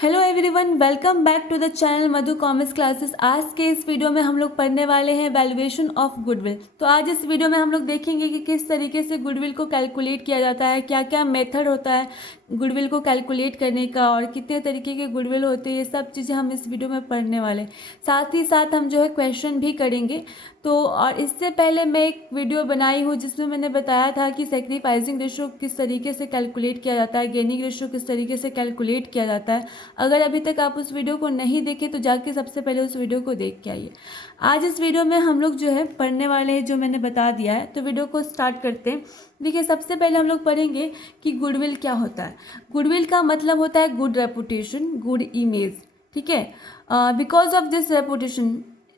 Hello everyone, welcome back to the channel Madhu commerce classes. आज के इस वीडियो में हम लोग पढ़ने वाले हैं वैल्यूएशन ऑफ गुडविल। तो आज इस वीडियो में हम लोग देखेंगे कि किस तरीके से गुडविल को कैलकुलेट किया जाता है, क्या क्या मेथड होता है गुडविल को कैलकुलेट करने का और कितने तरीके के गुडविल होते हैं। ये सब चीज़ें हम इस वीडियो में पढ़ने वाले हैं। साथ ही साथ हम जो है क्वेश्चन भी करेंगे। तो और इससे पहले मैं एक वीडियो बनाई हूँ जिसमें मैंने बताया था कि सेक्रीफाइसिंग रेशो किस तरीके से कैलकुलेट किया जाता है, गेनिंग रेशो किस तरीके से कैलकुलेट किया जाता है। अगर अभी तक आप उस वीडियो को नहीं देखे तो जाके सबसे पहले उस वीडियो को देख के आइए। आज इस वीडियो में हम लोग जो है पढ़ने वाले हैं, जो मैंने बता दिया है। तो वीडियो को स्टार्ट करते हैं। देखिए, सबसे पहले हम लोग पढ़ेंगे कि गुडविल क्या होता है। गुडविल का मतलब होता है गुड रेपुटेशन, गुड इमेज। ठीक है, बिकॉज ऑफ दिस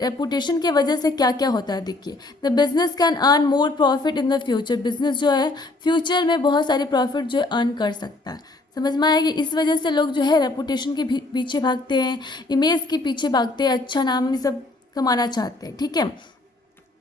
रेपुटेशन की वजह से क्या क्या होता है। देखिए, the business can earn more profit in the future. Business जो है फ्यूचर में बहुत सारे प्रॉफिट जो है अर्न कर सकता है। समझ में आया कि इस वजह से लोग जो है रेपुटेशन के पीछे भागते हैं, इमेज के पीछे भागते हैं, अच्छा नाम ये सब कमाना चाहते हैं। ठीक है,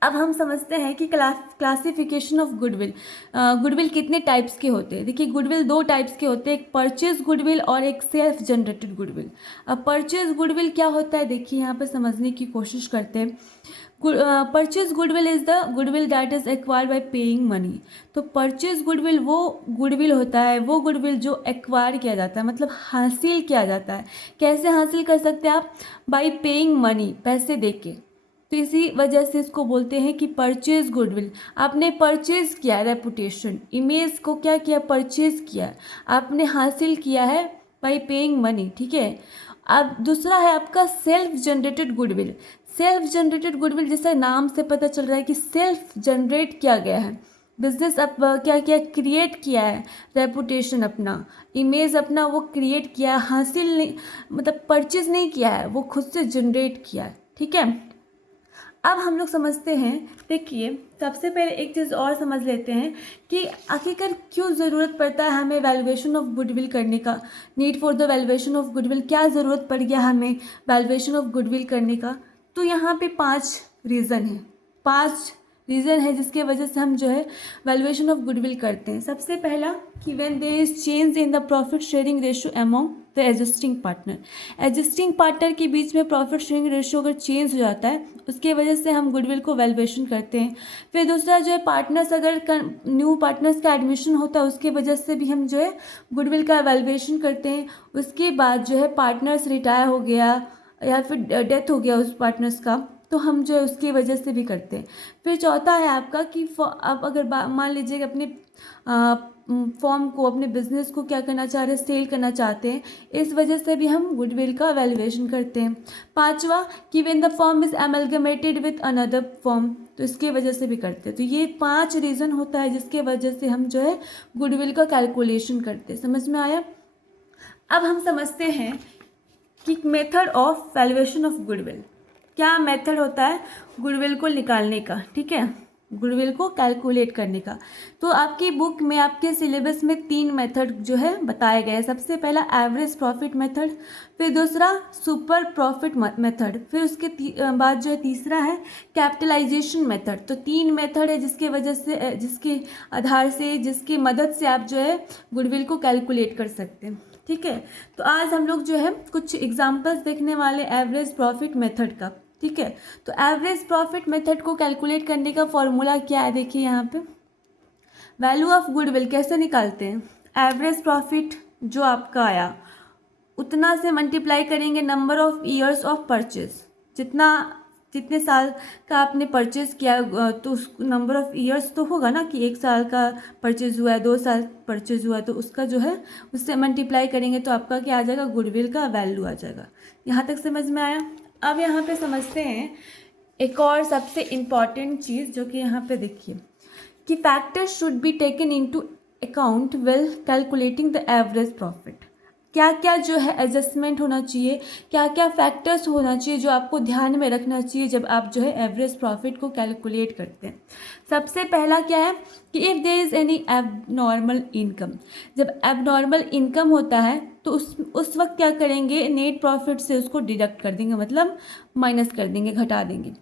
अब हम समझते हैं कि क्लासिफिकेशन ऑफ गुडविल। गुडविल कितने टाइप्स के होते हैं। देखिए, गुडविल दो टाइप्स के होते हैं, एक परचेज गुडविल और एक सेल्फ जनरेटेड गुडविल। अब परचेज गुडविल क्या होता है, देखिए यहाँ पर समझने की कोशिश करते हैं। Purchase goodwill is the goodwill that is acquired by paying money. तो परचेज गुडविल वो गुडविल होता है, वो गुडविल जो एक्वायर किया जाता है, मतलब हासिल किया जाता है। कैसे हासिल कर सकते हैं आप? बाय पेइंग मनी, पैसे दे के। तो इसी वजह से इसको बोलते हैं कि परचेज गुडविल। आपने परचेज किया रेपुटेशन, इमेज को क्या किया? परचेज किया, आपने हासिल किया है बाय पेइंग मनी। ठीक है, अब दूसरा है आपका self generated goodwill. Self generated goodwill, जैसे नाम से पता चल रहा है कि सेल्फ जनरेट किया गया है। बिजनेस अब क्या किया? क्रिएट किया है रेपुटेशन अपना, इमेज अपना वो क्रिएट किया, हासिल नहीं, मतलब परचेज नहीं किया है, वो खुद से जनरेट किया है। ठीक है, अब हम लोग समझते हैं। देखिए, सबसे पहले एक चीज़ और समझ लेते हैं कि आखिरकार क्यों ज़रूरत पड़ता है हमें वैल्यूएशन ऑफ गुडविल करने का। Need for the valuation of goodwill, क्या ज़रूरत पड़ गया हमें वैल्यूएशन ऑफ गुडविल करने का। तो यहाँ पे 5 रीज़न है, 5 रीज़न है जिसके वजह से हम जो है वैल्यूएशन ऑफ गुडविल करते हैं। सबसे पहला कि when there is change in the profit sharing ratio among the existing partner. Existing partner के बीच में प्रॉफिट शेयरिंग रेशियो अगर चेंज हो जाता है, उसके वजह से हम गुडविल को वैल्यूएशन करते हैं। फिर दूसरा जो है पार्टनर्स, अगर न्यू पार्टनर्स का एडमिशन होता है उसके वजह से भी हम जो है गुडविल का वैल्यूएशन करते हैं। उसके बाद जो है पार्टनर्स रिटायर हो गया या फिर डेथ हो गया उस पार्टनर्स का, तो हम जो है उसकी वजह से भी करते हैं। फिर चौथा है आपका कि आप अगर मान लीजिए कि अपने फॉर्म को, अपने बिजनेस को क्या करना चाह रहे हैं? सेल करना चाहते हैं, इस वजह से भी हम गुडविल का वैल्यूएशन करते हैं। पांचवा कि when the form is amalgamated with another form, तो इसके वजह से भी करते हैं। तो ये 5 रीज़न होता है जिसके वजह से हम जो है गुडविल का कैलकुलेशन करते हैं। समझ में आया? अब हम समझते हैं कि method of valuation of goodwill, क्या मेथड होता है गुडविल को निकालने का। ठीक है, गुडविल को कैलकुलेट करने का। तो आपकी बुक में, आपके सिलेबस में 3 मेथड जो है बताए गए हैं। सबसे पहला एवरेज प्रॉफिट मेथड, फिर दूसरा सुपर प्रॉफिट मेथड, फिर उसके बाद जो है तीसरा है कैपिटलाइजेशन मेथड। तो 3 मेथड है जिसके वजह से, जिसके आधार से, जिसकी मदद से आप जो है गुडविल को कैलकुलेट कर सकते हैं। ठीक है, तो आज हम लोग जो है कुछ एग्जाम्पल्स देखने वाले एवरेज प्रॉफिट मेथड का। ठीक है, तो एवरेज प्रॉफिट मेथड को कैलकुलेट करने का फॉर्मूला क्या है? देखिए यहाँ पे वैल्यू ऑफ गुडविल कैसे निकालते हैं। एवरेज प्रॉफिट जो आपका आया उतना से मल्टीप्लाई करेंगे number of years of purchase. जितने साल का आपने परचेज किया, तो उस नंबर ऑफ ईयर्स तो होगा ना कि 1 साल का परचेज हुआ है, 2 साल परचेज हुआ है, तो उसका जो है उससे मल्टीप्लाई करेंगे तो आपका क्या आ जाएगा? गुडविल का वैल्यू आ जाएगा। यहाँ तक समझ में आया? अब यहाँ पे समझते हैं एक और सबसे इम्पॉर्टेंट चीज़, जो कि यहाँ पे देखिए कि factors should be taken into account wheel calculating the average profit. क्या क्या जो है एडजस्टमेंट होना चाहिए, क्या क्या फैक्टर्स होना चाहिए जो आपको ध्यान में रखना चाहिए जब आप जो है एवरेज प्रॉफिट को कैलकुलेट करते हैं। सबसे पहला क्या है कि if there is any abnormal income. जब एबनॉर्मल इनकम होता है तो उस वक्त क्या करेंगे? नेट प्रॉफिट से उसको डिडक्ट कर देंगे, मतलब माइनस कर देंगे, घटा देंगे।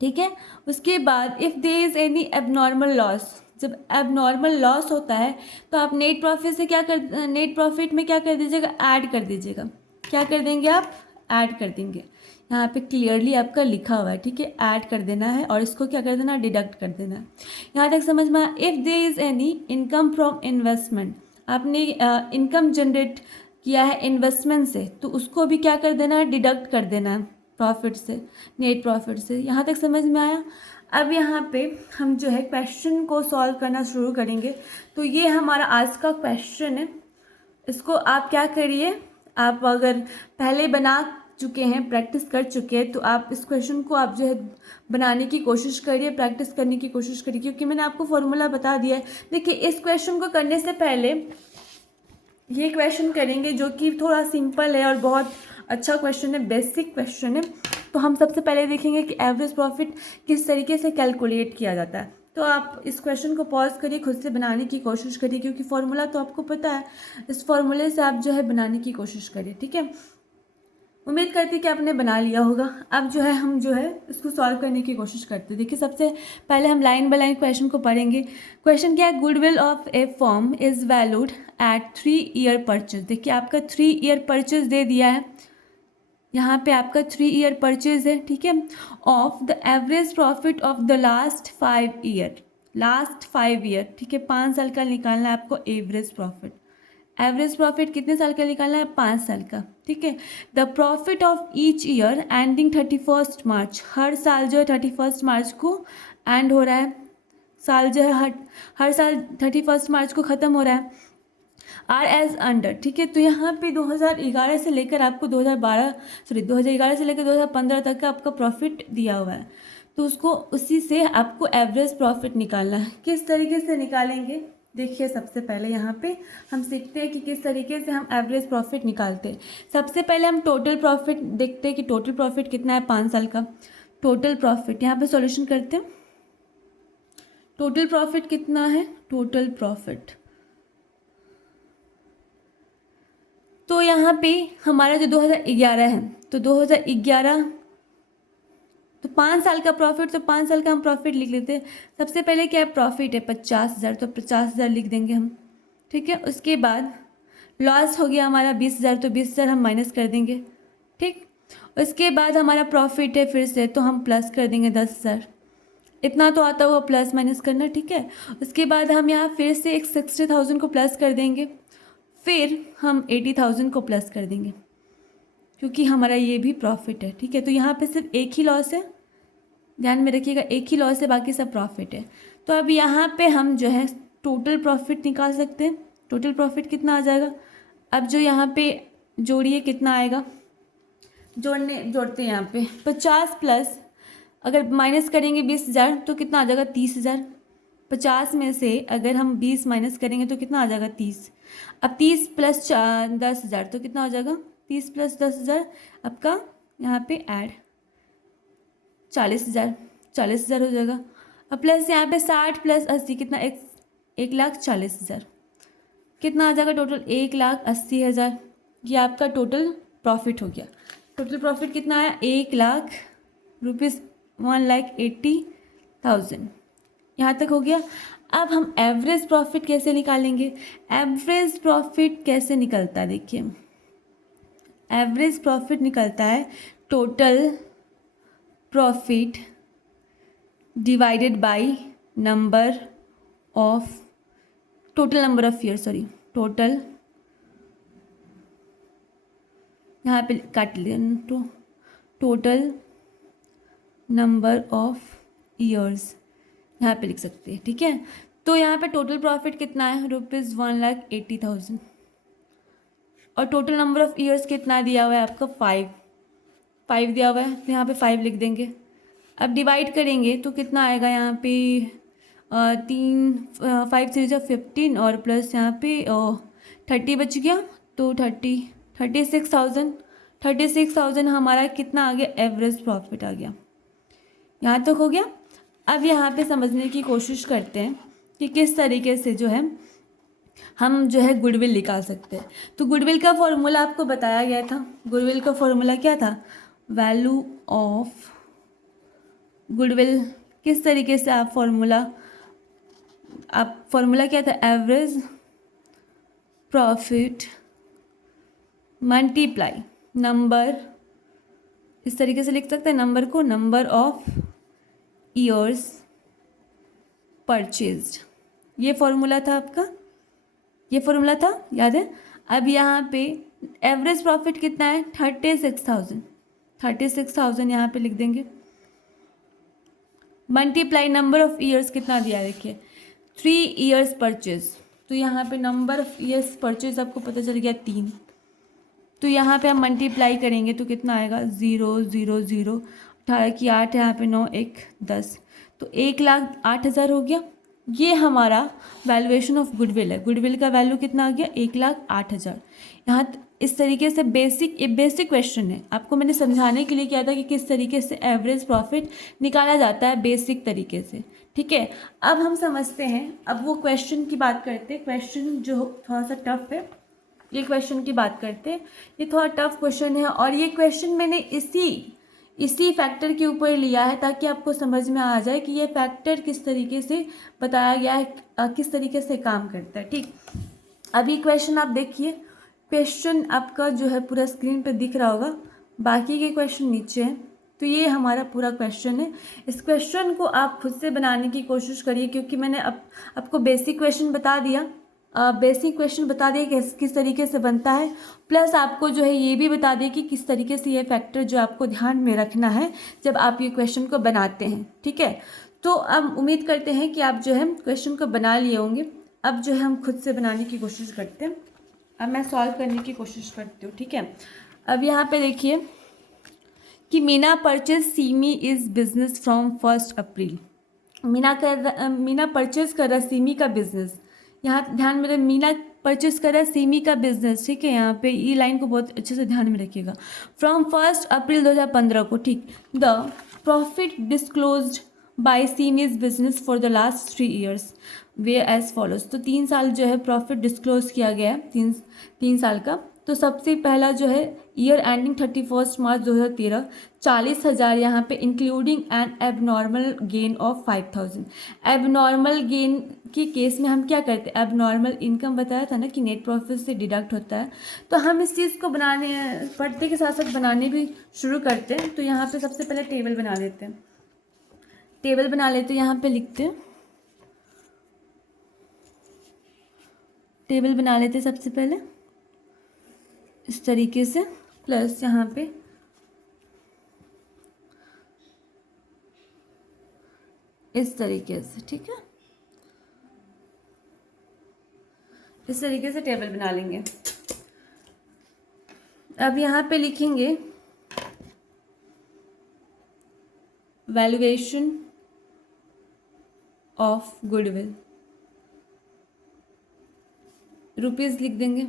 ठीक है, उसके बाद if there is any abnormal loss. जब एबनॉर्मल लॉस होता है तो आप नेट प्रॉफिट में क्या कर दीजिएगा? ऐड कर दीजिएगा। क्या कर देंगे आप, ऐड कर देंगे। यहाँ पे क्लियरली आपका लिखा हुआ है, ठीक है, ऐड कर देना है और इसको क्या कर देना है, डिडक्ट कर देना है। यहाँ तक समझ में आया। If there is any income from investment, आपने इनकम जनरेट किया है इन्वेस्टमेंट से, तो उसको भी क्या कर देना है, डिडक्ट कर देना है प्रॉफिट से, नेट प्रॉफिट से। यहाँ तक समझ में आया। अब यहाँ पे हम जो है क्वेश्चन को सॉल्व करना शुरू करेंगे। तो ये हमारा आज का क्वेश्चन है। इसको आप क्या करिए, आप अगर पहले बना चुके हैं, प्रैक्टिस कर चुके हैं, तो आप इस क्वेश्चन को आप जो है बनाने की कोशिश करिए, प्रैक्टिस करने की कोशिश करिए, क्योंकि मैंने आपको फॉर्मूला बता दिया है। देखिए, इस क्वेश्चन को करने से पहले ये क्वेश्चन करेंगे जो कि थोड़ा सिंपल है और बहुत अच्छा क्वेश्चन है, बेसिक क्वेश्चन है। तो हम सबसे पहले देखेंगे कि एवरेज प्रॉफिट किस तरीके से कैलकुलेट किया जाता है। तो आप इस क्वेश्चन को पॉज करिए, खुद से बनाने की कोशिश करिए, क्योंकि फॉर्मूला तो आपको पता है, इस फॉर्मूले से आप जो है बनाने की कोशिश करिए, ठीक है। उम्मीद करती कि आपने बना लिया होगा। अब जो है हम जो है इसको सॉल्व करने की कोशिश करते हैं। देखिए, सबसे पहले हम लाइन बाय लाइन क्वेश्चन को पढ़ेंगे। क्वेश्चन क्या है, goodwill of A firm is valued at 3 year purchase. देखिए, आपका 3 ईयर परचेज दे दिया है, यहाँ पे आपका 3 ईयर परचेज है, ठीक है। Of the average profit of the last 5 year, last 5 year, ठीक है, 5 साल का निकालना है आपको एवरेज प्रॉफिट। एवरेज प्रॉफिट कितने साल का निकालना है, 5 साल का, ठीक है। The profit of each year ending 31 मार्च, हर साल जो है 31 मार्च को एंड हो रहा है, साल जो है हर साल 31 मार्च को ख़त्म हो रहा है। आर एज अंडर, ठीक है। तो यहाँ पे 2011 से लेकर आपको 2011 से लेकर 2015 तक का आपका प्रॉफिट दिया हुआ है, तो उसको उसी से आपको एवरेज प्रॉफिट निकालना है। किस तरीके से निकालेंगे, देखिए, सबसे पहले यहाँ पे हम सीखते हैं कि किस तरीके से हम एवरेज प्रॉफिट निकालते हैं। सबसे पहले हम टोटल प्रॉफिट देखते हैं कि टोटल प्रॉफिट कितना है 5 साल का। टोटल प्रॉफिट यहाँ पे सॉल्यूशन करते हैं। टोटल प्रॉफिट कितना है, टोटल प्रॉफिट, तो यहाँ पे हमारा जो 2011 है, तो 2011, तो 5 साल का प्रॉफिट, तो 5 साल का हम प्रॉफिट लिख लेते हैं। सबसे पहले क्या है, प्रॉफिट है 50,000, तो 50,000 लिख देंगे हम, ठीक है। उसके बाद लॉस हो गया हमारा 20,000, तो 20,000 हम माइनस कर देंगे, ठीक। उसके बाद हमारा प्रॉफिट है फिर से, तो हम प्लस कर देंगे 10,000, इतना तो आता हुआ प्लस माइनस करना, ठीक है। उसके बाद हम यहाँ फिर से एक 60,000 को प्लस कर देंगे, फिर हम 80,000 को प्लस कर देंगे, क्योंकि हमारा ये भी प्रॉफिट है, ठीक है। तो यहाँ पे सिर्फ एक ही लॉस है, ध्यान में रखिएगा, एक ही लॉस है, बाकी सब प्रॉफिट है। तो अब यहाँ पे हम जो है टोटल प्रॉफिट निकाल सकते हैं। टोटल प्रॉफिट कितना आ जाएगा, अब जो यहाँ पे जोड़िए कितना आएगा, जोड़ते हैं यहाँ पे 50 प्लस, अगर माइनस करेंगे 20,000 तो कितना आ जाएगा 30,000। 50 में से अगर हम 20 माइनस करेंगे तो कितना आ जाएगा 30। अब 30 प्लस 10,000 तो कितना हो जाएगा, 30 प्लस 10,000 आपका यहाँ पे ऐड 40,000 हो जाएगा। अब प्लस यहाँ पे 60 प्लस 80 कितना, 1,40,000, कितना आ जाएगा टोटल 1,80,000। ये आपका टोटल प्रॉफिट हो गया। टोटल प्रॉफिट कितना आया, 1,80,000। यहाँ तक हो गया। अब हम एवरेज प्रॉफिट कैसे निकालेंगे, एवरेज प्रॉफिट कैसे निकलता है, देखिए, एवरेज प्रॉफिट निकलता है total profit divided by number of, total number of year, sorry, total, यहाँ पे काट लिया, तो टोटल नंबर ऑफ ईयर्स यहाँ पे लिख सकते हैं, ठीक है। तो यहाँ पे टोटल प्रॉफिट कितना है, ₹1,80,000, और टोटल नंबर ऑफ ईयर्स कितना दिया हुआ है आपका 5 दिया हुआ है, तो यहाँ पे 5 लिख देंगे। अब डिवाइड करेंगे तो कितना आएगा, यहाँ पे 5 3 15 और प्लस यहाँ पे 30 बच गया, तो 36,000 हमारा कितना आ गया, एवरेज प्रॉफिट आ गया। यहाँ तक हो गया। अब यहाँ पे समझने की कोशिश करते हैं कि किस तरीके से जो है हम जो है गुडविल निकाल सकते हैं। तो गुडविल का फॉर्मूला आपको बताया गया था। गुडविल का फॉर्मूला क्या था, वैल्यू ऑफ गुडविल। किस तरीके से आप फॉर्मूला क्या था, एवरेज प्रॉफिट मल्टीप्लाई नंबर, इस तरीके से लिख सकते हैं नंबर को, नंबर ऑफ ईयर्स परचेज्ड। ये फॉर्मूला था आपका, ये फॉर्मूला था, याद है। अब यहाँ पे एवरेज प्रॉफिट कितना है, 36,000, 36,000 यहाँ पे लिख देंगे। मल्टीप्लाई नंबर ऑफ ईयर्स कितना दिया है देखिए, 3 ईयर्स परचेज। तो यहाँ पे नंबर ऑफ ईयर्स परचेज आपको पता चल गया 3। तो यहाँ पे हम मल्टीप्लाई करेंगे तो कितना आएगा, 0 0 0, 18 की 8, यहाँ पे 9 1 10, तो 1,08,000 हो गया। ये हमारा वैल्यूएशन ऑफ गुडविल है। गुडविल का वैल्यू कितना आ गया, 1,08,000। यहाँ इस तरीके से ये बेसिक क्वेश्चन है, आपको मैंने समझाने के लिए किया था कि किस तरीके से एवरेज प्रॉफिट निकाला जाता है बेसिक तरीके से, ठीक है। अब हम समझते हैं, अब वो क्वेश्चन की बात करते हैं, क्वेश्चन जो थोड़ा सा टफ है, ये क्वेश्चन की बात करते हैं। ये थोड़ा टफ क्वेश्चन है और ये क्वेश्चन मैंने इसी फैक्टर के ऊपर लिया है ताकि आपको समझ में आ जाए कि ये फैक्टर किस तरीके से बताया गया है, किस तरीके से काम करता है, ठीक। अभी क्वेश्चन आप देखिए, क्वेश्चन आपका जो है पूरा स्क्रीन पर दिख रहा होगा, बाकी के क्वेश्चन नीचे हैं। तो ये हमारा पूरा क्वेश्चन है। इस क्वेश्चन को आप खुद से बनाने की कोशिश करिए, क्योंकि मैंने आपको बेसिक क्वेश्चन बता दिया, किस तरीके से बनता है, प्लस आपको जो है ये भी बता दिया कि किस तरीके से ये फैक्टर जो आपको ध्यान में रखना है जब आप ये क्वेश्चन को बनाते हैं, ठीक है। तो अब उम्मीद करते हैं कि आप जो है क्वेश्चन को बना लिए होंगे। अब जो है हम खुद से बनाने की कोशिश करते हैं। अब मैं सॉल्व करने की कोशिश करती हूँ, ठीक है। अब यहाँ पे देखिए कि Meena purchase semi is business from 1 April. Meena purchase कर रहा सीमी का बिजनेस। यहाँ ध्यान में रहे, मीना परचेज कर रहा है सीमी का बिजनेस, ठीक है। यहाँ पे ई लाइन को बहुत अच्छे से ध्यान में रखिएगा। फ्रॉम 1 अप्रैल 2015 को, ठीक। The profit disclosed by Siemens business for the last 3 years were as follows. तो 3 साल जो है प्रॉफिट डिस्क्लोज किया गया है, 3 साल का। तो सबसे पहला जो है ईयर एंडिंग 31 मार्च 2013, 40,000 यहाँ पे including N abnormal gain of 5,000। Abnormal gain के केस में हम क्या करते हैं, एबनॉर्मल इनकम बताया था ना कि नेट प्रॉफिट से डिडक्ट होता है। तो हम इस चीज़ को बनाने पढ़ते के साथ साथ बनाने भी शुरू करते हैं। तो यहाँ पे सबसे पहले टेबल बना लेते हैं, यहाँ पे लिखते हैं, टेबल बना लेते हैं सबसे पहले इस तरीके से, प्लस यहाँ पे इस तरीके से, ठीक है। इस तरीके से टेबल बना लेंगे। अब यहाँ पे लिखेंगे वैल्यूएशन ऑफ गुडविल, रुपीस लिख देंगे,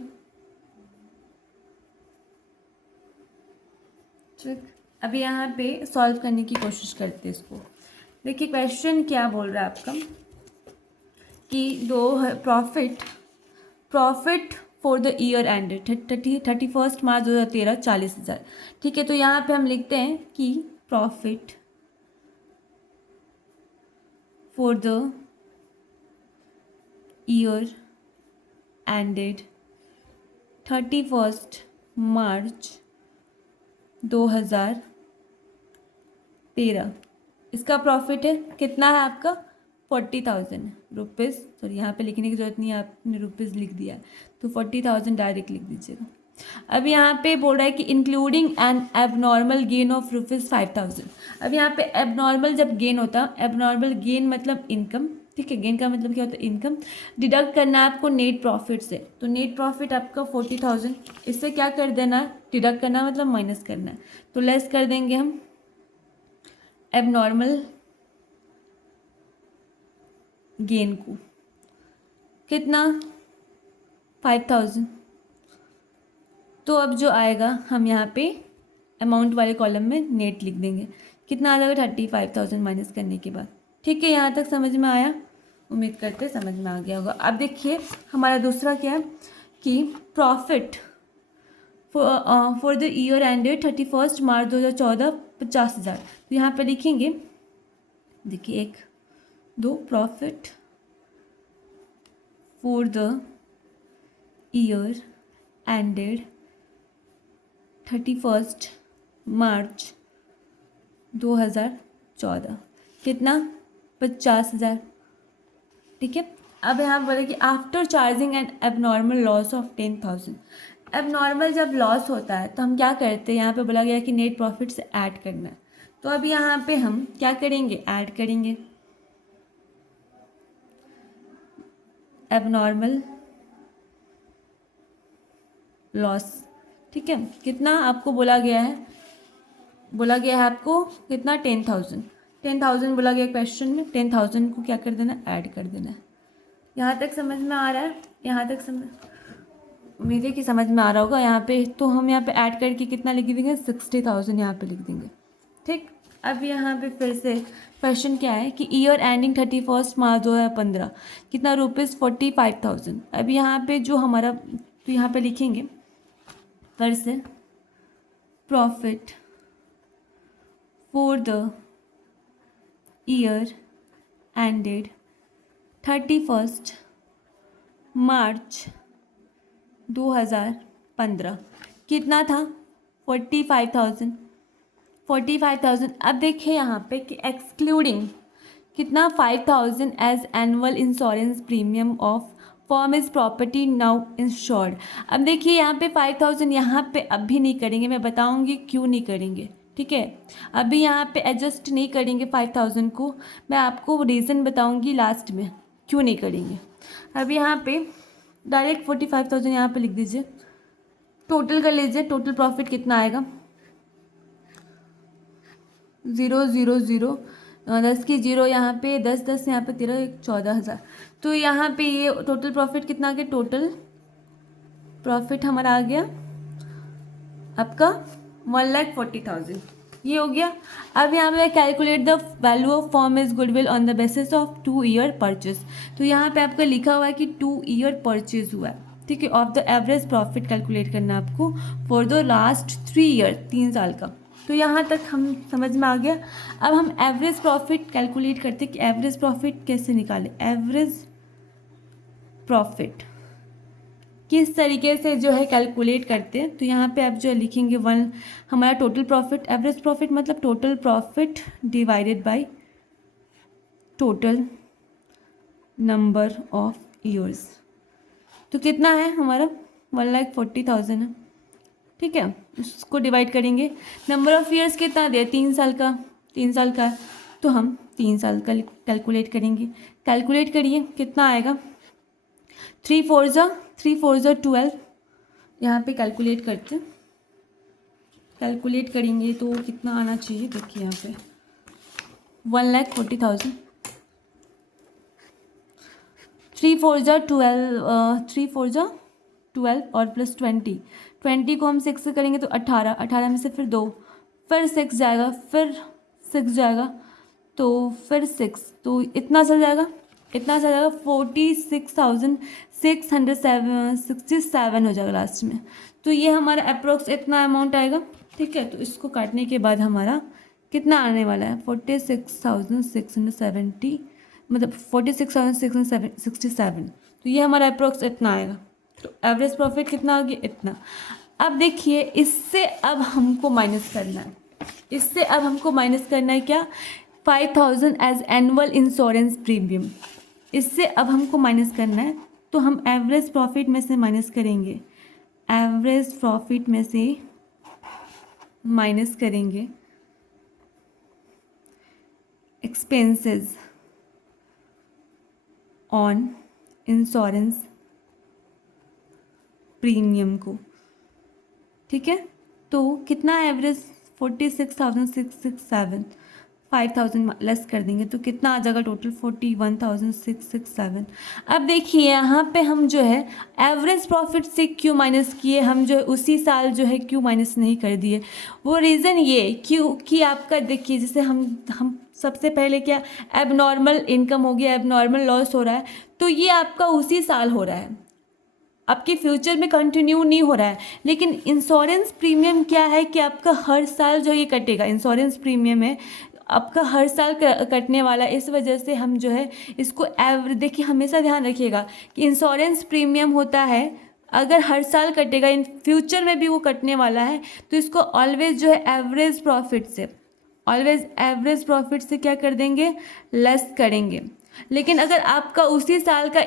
ठीक। अब यहाँ पे सॉल्व करने की कोशिश करते हैं इसको। देखिए क्वेश्चन क्या बोल रहा है आपका कि profit for the year ended 31 मार्च 2013 40,000, ठीक है। तो यहाँ पे हम लिखते हैं कि profit for the year ended 31 मार्च 2013, इसका प्रॉफिट है कितना है आपका, 40,000 रुपीज़। सॉरी यहाँ पे लिखने की जरूरत नहीं है, आपने रुपीज़ लिख दिया है, तो 40,000 डायरेक्ट लिख दीजिएगा। अब यहाँ पे बोल रहा है कि including N abnormal gain of ₹5,000। अब यहाँ पे एबनॉर्मल जब गेन होता, एबनॉर्मल गेन मतलब इनकम, ठीक है। गेन का मतलब क्या होता है, इनकम। डिडक्ट करना है आपको नेट प्रॉफिट से, तो नेट प्रॉफिट आपका 40,000, इससे क्या कर देना है, डिडक्ट करना मतलब माइनस करना है। तो लेस कर देंगे हम एबनॉर्मल गेन को, कितना 5,000। तो अब जो आएगा हम यहाँ पे अमाउंट वाले कॉलम में नेट लिख देंगे, कितना आ जाएगा 35,000 माइनस करने के बाद, ठीक है। यहाँ तक समझ में आया, उम्मीद करते समझ में आ गया होगा। अब देखिए हमारा दूसरा क्या है कि profit for the year ended 31 मार्च 2014 50,000। तो यहाँ पे लिखेंगे, देखिए 1 2 profit for the year ended 31 मार्च 2014 कितना 50,000। ठीक है, अब यहाँ बोले कि after charging and abnormal loss of 10,000। Abnormal जब लॉस होता है तो हम क्या करते हैं, यहाँ पे बोला गया कि नेट प्रॉफिट से ऐड करना है। तो अब यहाँ पे हम क्या करेंगे, ऐड करेंगे एबनॉर्मल लॉस। ठीक है, कितना आपको बोला गया है, आपको कितना 10,000 बोला गया क्वेश्चन में। 10,000 को क्या कर देना, ऐड कर देना है। यहाँ तक समझ में आ रहा है, यहाँ तक उम्मीद है कि समझ में आ रहा होगा। यहाँ पे तो हम यहाँ पे ऐड करके कितना लिख देंगे, 60,000 यहाँ पे लिख देंगे। ठीक, अब यहाँ पे फिर से क्वेश्चन क्या है कि ईयर एंडिंग 31 मार्च 2015 कितना ₹45,000। अब यहाँ पे जो हमारा, तो यहाँ पे लिखेंगे फिर से profit for the year ended 31 मार्च 2015 कितना था, 45,000। अब देखिए यहाँ पे कि एक्सक्लूडिंग कितना 5,000 as annual insurance premium of form is property now insured. अब देखिए यहाँ पे 5,000 यहाँ पे अभी नहीं करेंगे, मैं बताऊँगी क्यों नहीं करेंगे। ठीक है, अभी यहाँ पे एडजस्ट नहीं करेंगे 5,000 को, मैं आपको रीज़न बताऊँगी लास्ट में क्यों नहीं करेंगे। अब यहाँ पे डायरेक्ट 45,000 यहाँ पे लिख दीजिए, टोटल कर लीजिए, टोटल प्रॉफिट कितना आएगा 000, 10 की 0 यहाँ पे 10 यहाँ पे 13 14,000। तो यहाँ पे ये टोटल प्रॉफिट कितना आ गया, टोटल प्रॉफिट हमारा आ गया आपका 1,40,000, ये हो गया। अब यहाँ पे calculate the value of form is goodwill on the basis of 2 year purchase. तो यहाँ पे आपका लिखा हुआ है कि 2 ईयर परचेज हुआ है। ठीक है, of the average profit calculate करना आपको फॉर द लास्ट 3 ईयर, 3 साल का। तो यहाँ तक हम समझ में आ गया। अब हम एवरेज प्रॉफिट कैलकुलेट करते कि एवरेज प्रॉफिट कैसे निकालें, एवरेज प्रॉफिट किस तरीके से जो है कैलकुलेट करते हैं। तो यहाँ पे आप जो लिखेंगे हमारा टोटल प्रॉफिट, एवरेज प्रॉफिट मतलब total profit divided by total number of years. तो कितना है हमारा 1,40,000 है। ठीक है, उसको डिवाइड करेंगे, नंबर ऑफ़ ईयर्स कितना दिया, 3 साल का, 3 साल का, तो हम 3 साल का कैलकुलेट करेंगे। कैलकुलेट करिए कितना आएगा, 3 4 ज़ा 12। यहाँ पे कैलकुलेट करते, कैलकुलेट करेंगे तो कितना आना चाहिए, देखिए यहाँ पे 1,40,000। 3 4 ज़ा 12 और प्लस 20 को हम 6 से करेंगे तो 18 में से फिर 2, फिर 6 जाएगा, फिर 6 जाएगा, तो फिर 6, तो इतना चल जाएगा 46,667 हो जाएगा लास्ट में। तो ये हमारा अप्रोक्स इतना अमाउंट आएगा। ठीक है, तो इसको काटने के बाद हमारा कितना आने वाला है, 46,670, मतलब 46,667। तो ये हमारा अप्रोक्स इतना आएगा। तो एवरेज प्रॉफिट कितना आ गया, इतना। अब देखिए इससे अब हमको माइनस करना है, क्या, 5,000 एज एनुअल इंश्योरेंस प्रीमियम। इससे अब हमको माइनस करना है, तो हम एवरेज प्रॉफिट में से माइनस करेंगे, एवरेज प्रॉफिट में से माइनस करेंगे एक्सपेंसेस ऑन इंश्योरेंस प्रीमियम को। ठीक है, तो कितना एवरेज 46,667, 5,000 लेस कर देंगे तो कितना आ जाएगा टोटल 41,667। अब देखिए यहाँ पे हम जो है एवरेज प्रॉफिट से क्यों माइनस किए, हम जो है उसी साल जो है क्यों माइनस नहीं कर दिए, वो रीज़न ये क्यों कि आपका देखिए जैसे हम सबसे पहले क्या, एबनॉर्मल इनकम हो गया, एबनॉर्मल लॉस हो रहा है, तो ये आपका उसी साल हो रहा है, आपके फ्यूचर में कंटिन्यू नहीं हो रहा है। लेकिन इंश्योरेंस प्रीमियम क्या है कि आपका हर साल जो ये कटेगा, इंश्योरेंस प्रीमियम है आपका हर साल कटने वाला है। इस वजह से हम जो है इसको देखिए हमेशा ध्यान रखिएगा कि इंश्योरेंस प्रीमियम होता है अगर हर साल कटेगा, इन फ्यूचर में भी वो कटने वाला है, तो इसको ऑलवेज जो है एवरेज प्रॉफिट से, ऑलवेज एवरेज प्रॉफिट से क्या कर देंगे, लेस करेंगे। लेकिन अगर आपका उसी साल का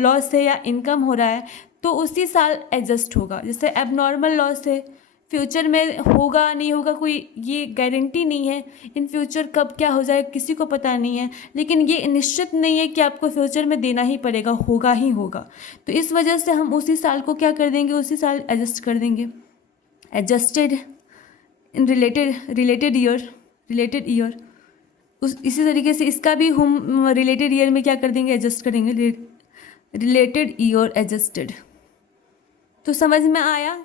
लॉस है या इनकम हो रहा है तो उसी साल एडजस्ट होगा। जैसे एबनॉर्मल लॉस है, फ्यूचर में होगा नहीं होगा कोई ये गारंटी नहीं है, इन फ्यूचर कब क्या हो जाए किसी को पता नहीं है, लेकिन ये निश्चित नहीं है कि आपको फ्यूचर में देना ही पड़ेगा, होगा ही होगा। तो इस वजह से हम उसी साल को क्या कर देंगे, उसी साल एडजस्ट कर देंगे, एडजस्टेड इन रिलेटेड ईयर। उस इसी तरीके से इसका भी हम रिलेटेड ईयर में क्या कर देंगे, एडजस्ट करेंगे, रिलेटेड ईयर एडजस्टेड। तो समझ में आया,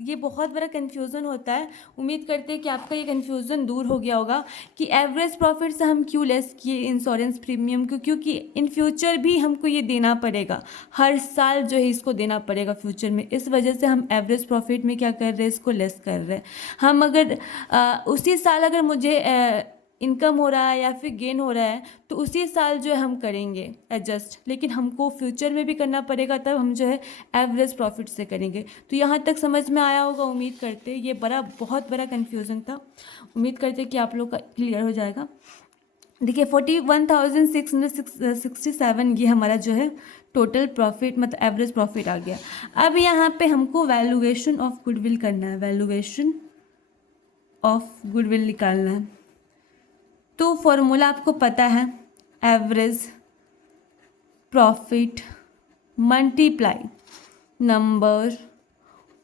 ये बहुत बड़ा कन्फ्यूज़न होता है। उम्मीद करते हैं कि आपका ये कन्फ्यूज़न दूर हो गया होगा कि एवरेज प्रॉफिट से हम क्यों लेस किए इंश्योरेंस प्रीमियम को, क्योंकि इन फ्यूचर भी हमको ये देना पड़ेगा, हर साल जो है इसको देना पड़ेगा फ्यूचर में। इस वजह से हम एवरेज प्रॉफिट में क्या कर रहे हैं, इसको लेस कर रहे हैं। हम अगर उसी साल अगर मुझे इनकम हो रहा है या फिर गेन हो रहा है तो उसी साल जो है हम करेंगे एडजस्ट, लेकिन हमको फ्यूचर में भी करना पड़ेगा, तब हम जो है एवरेज प्रॉफिट से करेंगे। तो यहाँ तक समझ में आया होगा, उम्मीद करते ये बहुत बड़ा कन्फ्यूज़न था, उम्मीद करते कि आप लोग का क्लियर हो जाएगा। देखिए 41,667 ये हमारा जो है टोटल प्रॉफिट मतलब एवरेज प्रॉफिट आ गया। अब यहाँ पे हमको वैल्यूएशन ऑफ गुडविल करना है, वैल्यूएशन ऑफ गुडविल निकालना है। तो फॉर्मूला आपको पता है, average profit multiply number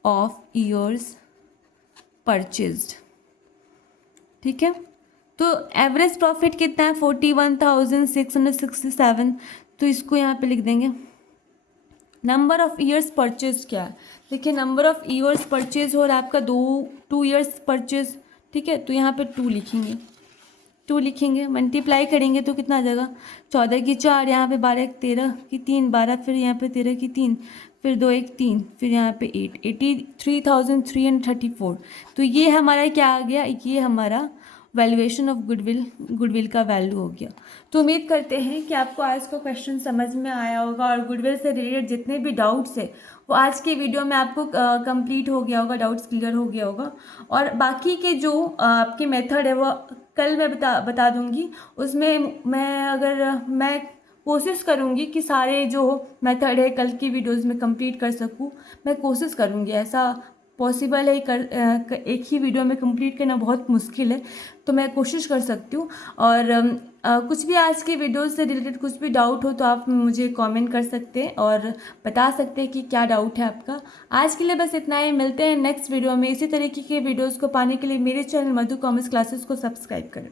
of years purchased, ठीक है। तो एवरेज प्रॉफिट कितना है, 41,667, तो इसको यहाँ पे लिख देंगे। नंबर ऑफ ईयर्स परचेज क्या है, देखिए नंबर ऑफ ईयर्स परचेज हो रहा है आपका 2 ईयर्स परचेज, ठीक है। तो यहाँ पे 2 लिखेंगे, 2 लिखेंगे, मल्टीप्लाई करेंगे तो कितना आ जाएगा, 14 की 4, यहाँ पे 12 1 13 की 3 12, फिर यहाँ पे 13 की 3, फिर 2 1 3, फिर यहाँ पे 8 83,334। तो ये हमारा क्या आ गया, ये हमारा वैल्यूएशन ऑफ गुडविल का वैल्यू हो गया। तो उम्मीद करते हैं कि आपको आज का क्वेश्चन समझ में आया होगा और गुडविल से रिलेटेड जितने भी डाउट्स है वो आज के वीडियो में आपको कंप्लीट हो गया होगा, डाउट्स क्लियर हो गया होगा। और बाकी के जो आपके मेथड है वो कल मैं बता दूंगी। उसमें मैं कोशिश करूंगी कि सारे जो मेथड है कल की वीडियोस में कंप्लीट कर सकूं, मैं कोशिश करूंगी, ऐसा पॉसिबल है एक ही वीडियो में कंप्लीट करना बहुत मुश्किल है, तो मैं कोशिश कर सकती हूँ। और कुछ भी आज के वीडियो से रिलेटेड कुछ भी डाउट हो तो आप मुझे कमेंट कर सकते हैं और बता सकते हैं कि क्या डाउट है आपका। आज के लिए बस इतना ही, मिलते हैं नेक्स्ट वीडियो में। इसी तरीके के वीडियोज़ को पाने के लिए मेरे चैनल मधु कॉमर्स क्लासेस को सब्सक्राइब करें।